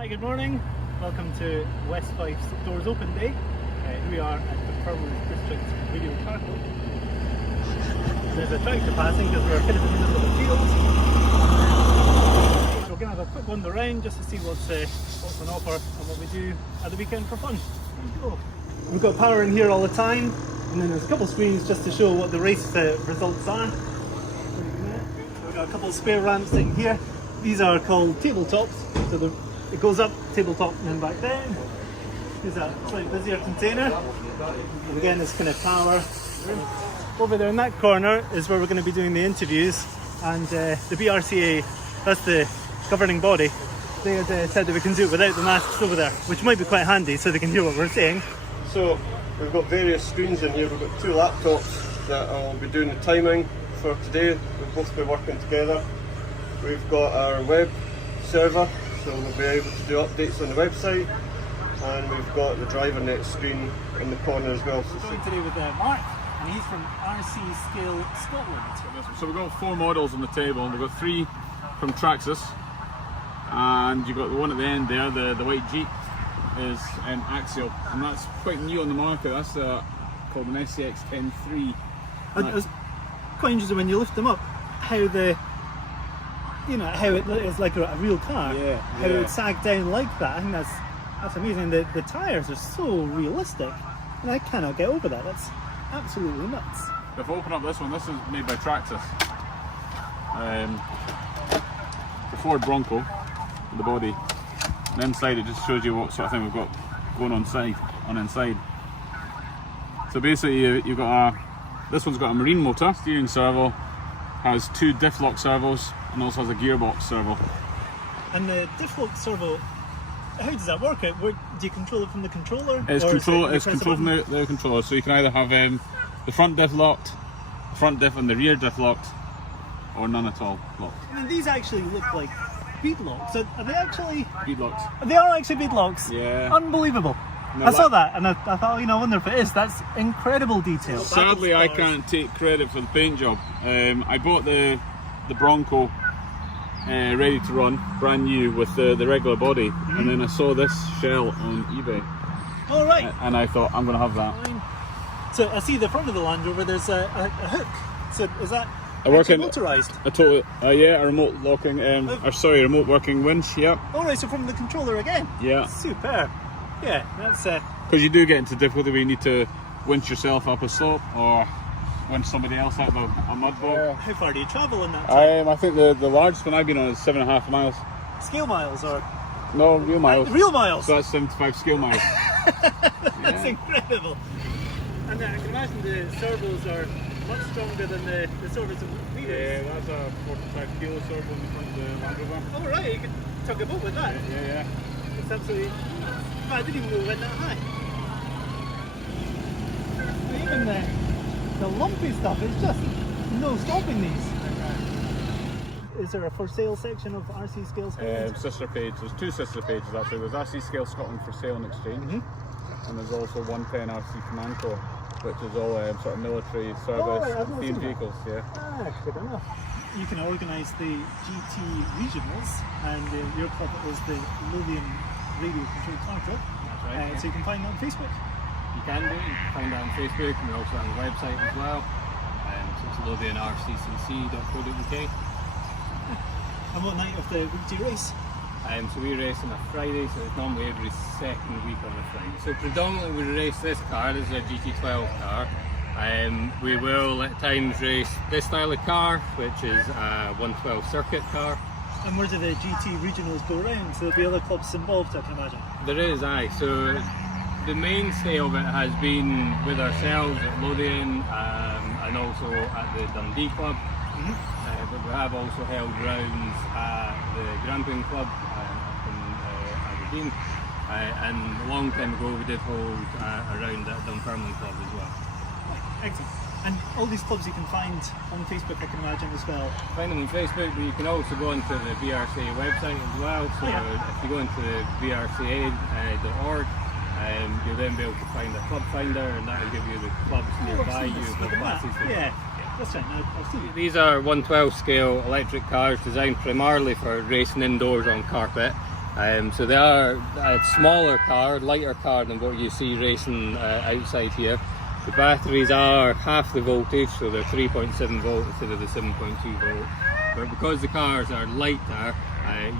Hi, good morning. Welcome to West Fife's Doors Open Day. We are at the Permanent District Radio Car Club. There's a tractor passing because we're kind of in the middle of the field. So we're going to have a quick wander around just to see what's on offer and what we do at the weekend for fun. There we go. We've got power in here all the time, and then there's a couple of screens just to show what the race results are. We've got a couple of spare ramps in here. These are called tabletops, so it goes up, tabletop, and then back down. Here's a slightly busier container. And again, this kind of power. Over there in that corner is where we're going to be doing the interviews, and the BRCA, that's the governing body, they had said that we can do it without the masks over there, which might be quite handy so they can hear what we're saying. So we've got various screens in here. We've got two laptops that will be doing the timing for today. We'll both be working together. We've got our web server, so we'll be able to do updates on the website, and we've got the driver net screen in the corner as well. We're going today with Mark, and he's from RC Scale Scotland. So we've got 4 models on the table. We've got 3 from Traxxas, and you've got the one at the end there, the white Jeep, is an Axial, and that's quite new on the market. That's called an SCX 10.3. It was quite interesting when you lift them up, how it is like a real car, how it sagged down like that. I think that's amazing. The tyres are so realistic, and I cannot get over that. That's absolutely nuts. If I open up this one, this is made by Traxxas. The Ford Bronco, the body. And inside it just shows you what sort of thing we've got going on inside. So basically you've got this one's got a marine motor, steering servo, has 2 diff lock servos, and also has a gearbox servo. And the diff lock servo, how does that work? Do you control it from the controller? It's controlled from the controller, so you can either have the front diff locked, the front diff and the rear diff locked, or none at all locked. I mean, these actually look like bead locks. Are they actually? Bead locks. They are actually bead locks? Yeah. Unbelievable. No, I saw that and I thought, I wonder if it is. That's incredible detail. Sadly, I can't take credit for the paint job. I bought the Bronco ready to run, brand new, with the regular body, and then I saw this shell on eBay. All right. And I thought, I'm going to have that. Fine. So I see the front of the Land Rover, there's a hook. So is that motorised? A remote locking, remote working winch, yeah. All right, so from the controller again? Yeah. Superb. Yeah, that's... Because you do get into difficulty where you need to winch yourself up a slope, or winch somebody else out of a mud bog. How far do you travel in that time? I think the largest one I've been on is 7.5 miles. Scale miles, or...? No, real miles. Real miles? So that's 75 scale miles. That's incredible. And I can imagine the servos are much stronger than the servos of meters. Yeah, that's a 45 kilo servo in the front of the Land Rover. Oh right, you can tug a boat with that. Yeah. It's absolutely... I didn't even know it went that high. Even the lumpy stuff, it's just no stopping these. Is there a for sale section of RC Scale Scotland? Sister page. There's 2 sister pages actually. There's RC Scale Scotland for sale and exchange, and there's also 110 RC Command Corps, which is all sort of military service themed vehicles. Yeah. Good enough. You can organise the GT regionals, and your club is the Lothian Radio Control Car Club. That's right. So you can find that on Facebook. You can find that on Facebook, and we're also on the website as well. So it's lothianrccc.co.uk. And what night of the week do you race? So we race on a Friday, so it's normally every second week on a Friday. So predominantly we race this car. This is a GT12 car. We will at times race this style of car, which is a 112 circuit car. And where do the GT regionals go around? So there'll be other clubs involved, I can imagine. There is, aye. So the mainstay of it has been with ourselves at Lothian, and also at the Dundee Club. But we have also held rounds at the Gramping Club up in Aberdeen, and a long time ago we did hold a round at Dunfermline Club as well. Excellent. And all these clubs you can find on Facebook, I can imagine, as well. Find them on Facebook, but you can also go onto the BRCA website as well. So if you go into the brca.org, you'll then be able to find a club finder, and that will give you the clubs nearby you. Yeah. That's right, I've seen it. These are 112 scale electric cars designed primarily for racing indoors on carpet. So they are a smaller car, lighter car than what you see racing outside here. The batteries are half the voltage, so they're 3.7 volt instead of the 7.2 volt. But because the cars are lighter,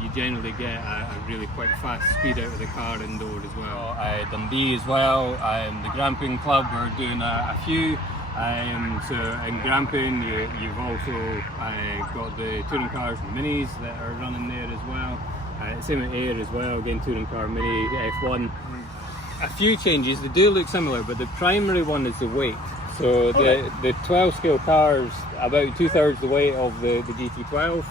you generally get a really quite fast speed out of the car indoor as well. Dundee as well, the Gramping Club are doing a few. So in Gramping you've also got the touring cars and minis that are running there as well. Same at Ayr as well, again touring car mini F1. A few changes, they do look similar, but the primary one is the weight. So the 12 scale cars, about 2/3 the weight of the GT12.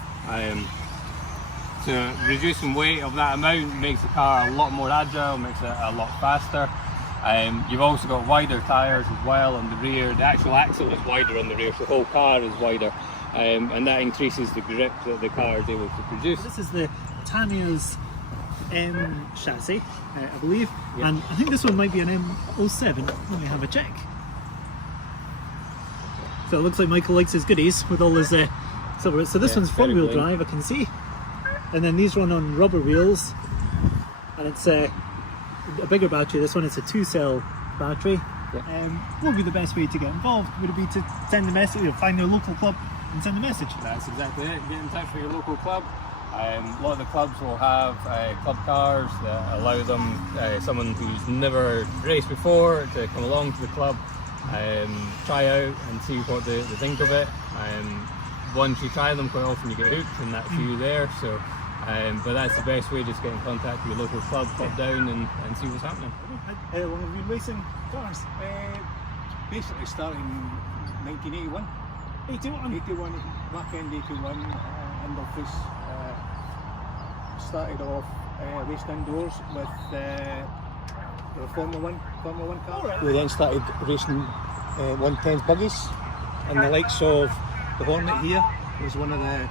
So reducing weight of that amount makes the car a lot more agile, makes it a lot faster. You've also got wider tyres as well on the rear. The actual axle is wider on the rear, so the whole car is wider. And that increases the grip that the car is able to produce. This is the Tamiya's M chassis, I believe, Yeah. and I think this one might be an M07. Let me have a check. So it looks like Michael likes his goodies with all his silver. So this Yeah, one's front very wheel clean. drive, I can see, and then these run on rubber wheels, and it's a bigger battery. This one is a 2-cell battery. Yeah. What would be the best way to get involved? Would it be to send a message, or find your local club and send a message? That's exactly it. Get in touch with your local club. A lot of the clubs will have club cars that allow them, someone who's never raced before, to come along to the club, try out and see what they think of it. Once you try them, quite often you get hooked, and that's you there. So, but that's the best way, just get in contact with your local club, pop down and see what's happening. How long have you been racing cars? Basically starting 1981, 81. back end 81, Indulfus. Started off racing indoors with the Formula One car. Alright. We then started racing 110 buggies, and the likes of the Hornet here was one of the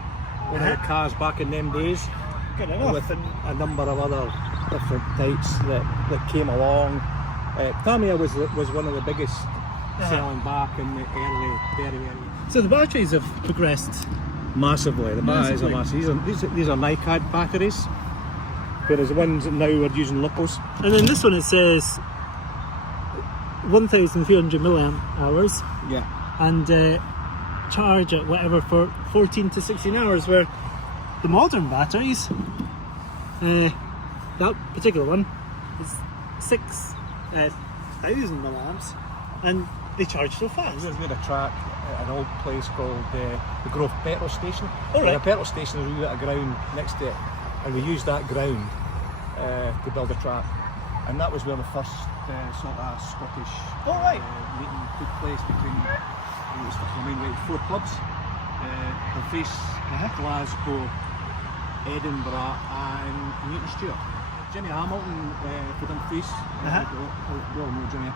cars back in them days, Good enough. with a number of other different types that came along. Tamiya was one of the biggest selling back in the very early. So the batteries have progressed. Massively, the batteries are Massively. massive. These are NiCad batteries, whereas the ones that now are using Locos. And then this one, it says 1,300 milliamp hours Yeah. and charge at whatever for 14 to 16 hours, where the modern batteries, that particular one is 6,000 milliamps, and they charge so fast. We made a track at an old place called the Grove Petrol Station. All right. The petrol station is a wee bit of ground next to it, and we used that ground to build a track. And that was where the first sort of Scottish All right. meeting took place between, it was the main way, 4 clubs. Fife, Glasgow, Edinburgh and Newton Stewart. Jimmy Hamilton for Dumfries, we all know Jimmy.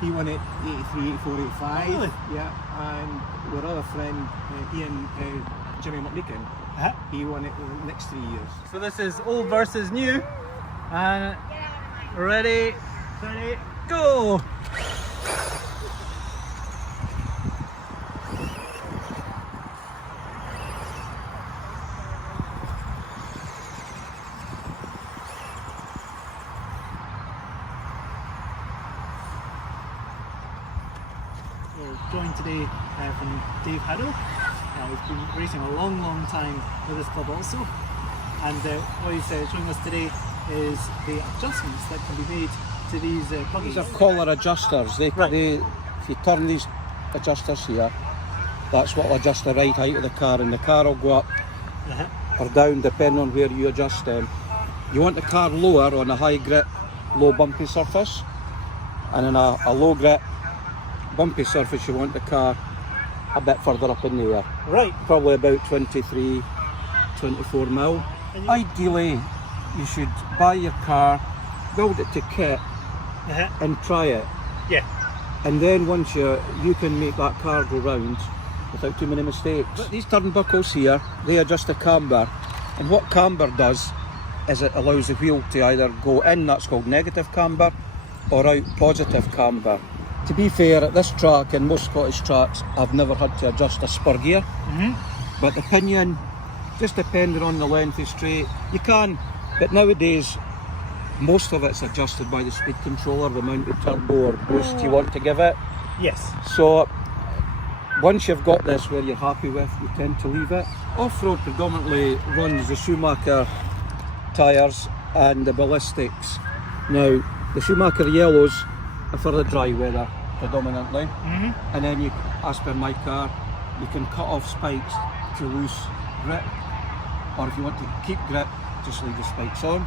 He won it 83, 84, 85. Oh, really? Yeah, and our other friend Ian, Jimmy McNeacon, he won it the next 3 years. So this is old versus new, and ready, steady, go! We're joined today from Dave Haddle. He's been racing a long time with this club also, and what he's showing us today is the adjustments that can be made to these buggies. These are collar adjusters. If you turn these adjusters here, that's what will adjust the right height of the car, and the car will go up or down depending on where you adjust them. You want the car lower on a high grip, low bumpy surface, and in a low grip, bumpy surface you want the car a bit further up in the air. Right. Probably about 23, 24 mil. Ideally, you should buy your car, build it to kit, and try it. Yeah. And then once you can make that car go round without too many mistakes. But these turnbuckles here, they adjust the camber, and what camber does is it allows the wheel to either go in, that's called negative camber, or out, positive camber. To be fair, at this track and most Scottish tracks, I've never had to adjust a spur gear. But the pinion, just depending on the length of straight, you can But nowadays, most of it's adjusted by the speed controller, the amount of turbo or boost you want to give it. Yes. So once you've got this where you're happy with, you tend to leave it. Off-road predominantly runs the Schumacher tyres and the ballistics. Now, the Schumacher yellows are for the dry weather predominantly, and then you, as per my car, you can cut off spikes to lose grip, or if you want to keep grip, just leave the spikes on.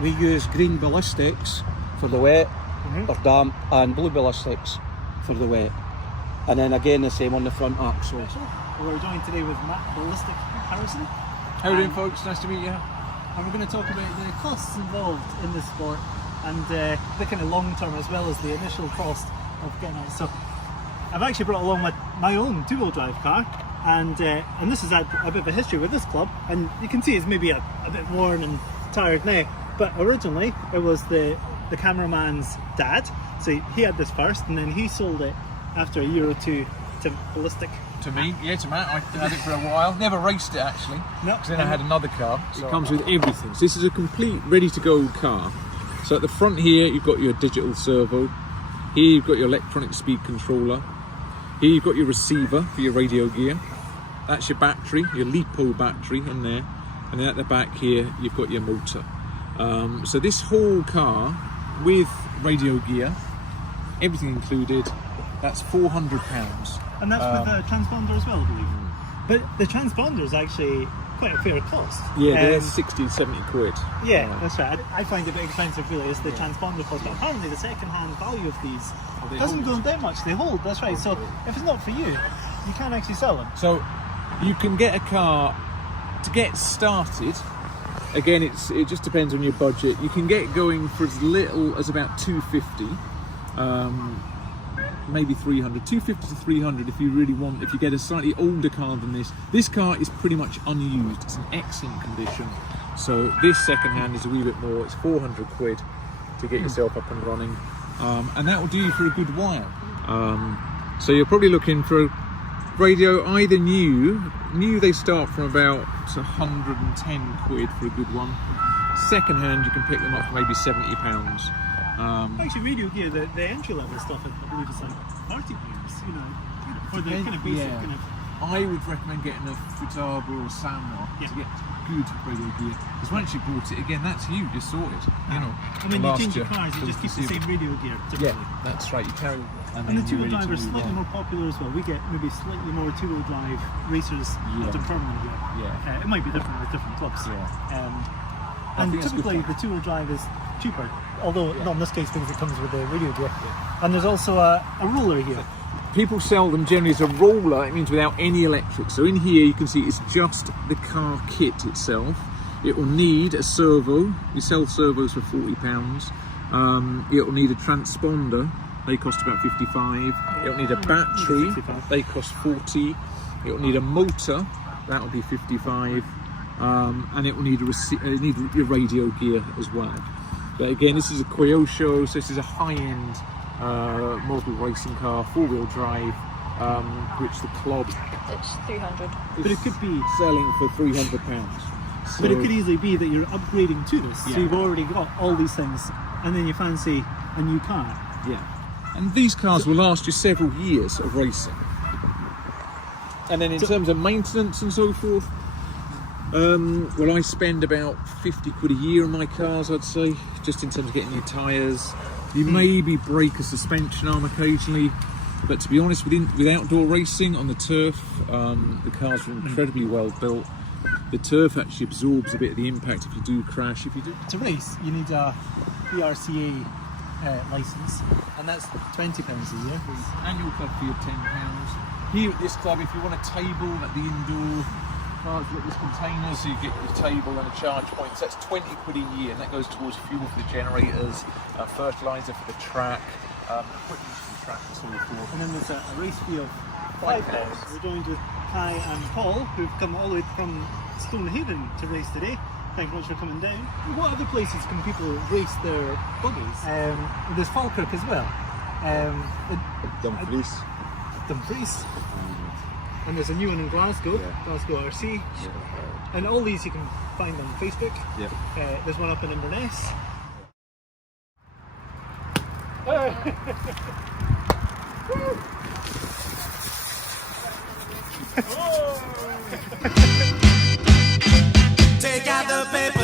We use green ballistics for the wet or damp, and blue ballistics for the wet. And then again the same on the front axle. We're joined today with Matt Ballistic Harrison. How are you doing, folks? Nice to meet you. And we're going to talk about the costs involved in this sport and the kind of long term as well as the initial cost of getting it. So I've actually brought along my own two-wheel drive car, and this is a bit of a history with this club, and you can see it's maybe a bit worn and tired now, but originally it was the cameraman's dad, so he had this first and then he sold it after a year or two to Ballistic. To me, yeah, to Matt. I had it for a while. Never raced it actually. No. Because then I had another car. So it comes with everything. So this is a complete ready-to-go car. So at the front here, you've got your digital servo. Here you've got your electronic speed controller. Here you've got your receiver for your radio gear. That's your battery, your LiPo battery in there. And then at the back here, you've got your motor. So this whole car with radio gear, everything included, that's £400. And that's with the transponder as well, I believe. But the transponder is actually quite a fair cost. Yeah, they're 60 to 70 quid. Yeah, that's right. I find it a bit expensive really, it's the transponder cost, but apparently the second-hand value of these doesn't go down much, they hold, that's right. So if it's not for you, you can't actually sell them. So you can get a car to get started. Again, it just depends on your budget. You can get going for as little as about 250, maybe 300, 250 to 300 if you really want. If you get a slightly older car than this, this car is pretty much unused. It's in excellent condition. So this second hand is a wee bit more. It's 400 quid to get yourself up and running, and that will do you for a good while. So you're probably looking for a radio either new they start from about 110 quid for a good one. Second hand you can pick them up for maybe £70. Actually, radio gear, the entry level stuff, I believe is like £40, you know, for the kind of basic kind of. I would recommend getting a Futaba or a Samra to get good radio gear, because once you bought it again, that's you just sorted. You know, and when you change your cars, you just keep the same radio gear typically. Yeah, that's right. You carry. And the two-wheel drive are slightly more popular as well. We get maybe slightly more two-wheel drive racers after permanent gear. Yeah. It might be different with different clubs. Yeah. And typically the two-wheel drive is cheaper, although not in this case because it comes with the radio gear. And there's also a roller here. People sell them generally as a roller, it means without any electric. So in here you can see it's just the car kit itself. It will need a servo. You sell servos for £40. It will need a transponder. They cost about 55. It will need a battery. They cost 40. It will need a motor. That will be 55. And it will need your radio gear as well. But again, this is a Kyosho, so this is a high-end model racing car, four-wheel drive, which the club It's 300. But it could be selling for £300. So, but it could easily be that you're upgrading to this. So Yeah. you've already got all these things, and then you fancy a new car. yeah, and these cars will last you several years of racing. And then in terms of maintenance and so forth, well, I spend about 50 quid a year on my cars, I'd say, just in terms of getting new tyres. You maybe break a suspension arm occasionally, but to be honest, with outdoor racing on the turf, the cars are incredibly well built. The turf actually absorbs a bit of the impact if you do crash. If you do, To race, you need a BRCA license, and that's £20 a year. annual club fee of £10. Here at this club, if you want a table at the indoor cars, you've got this container, so you get your table and a charge point. So that's 20 quid a year, and that goes towards fuel for the generators, fertiliser for the track, equipment for the track, and so forth. And then there's a race fee of £5. We're joined with Kai and Paul, who've come all the way from Stonehaven to race today. Thank you much for coming down. What other places can people race their buggies? There's Falkirk as well. Dumfries. And there's a new one in Glasgow, Glasgow RC. And all these you can find on Facebook. Yep. There's one up in Inverness. Take out the paper.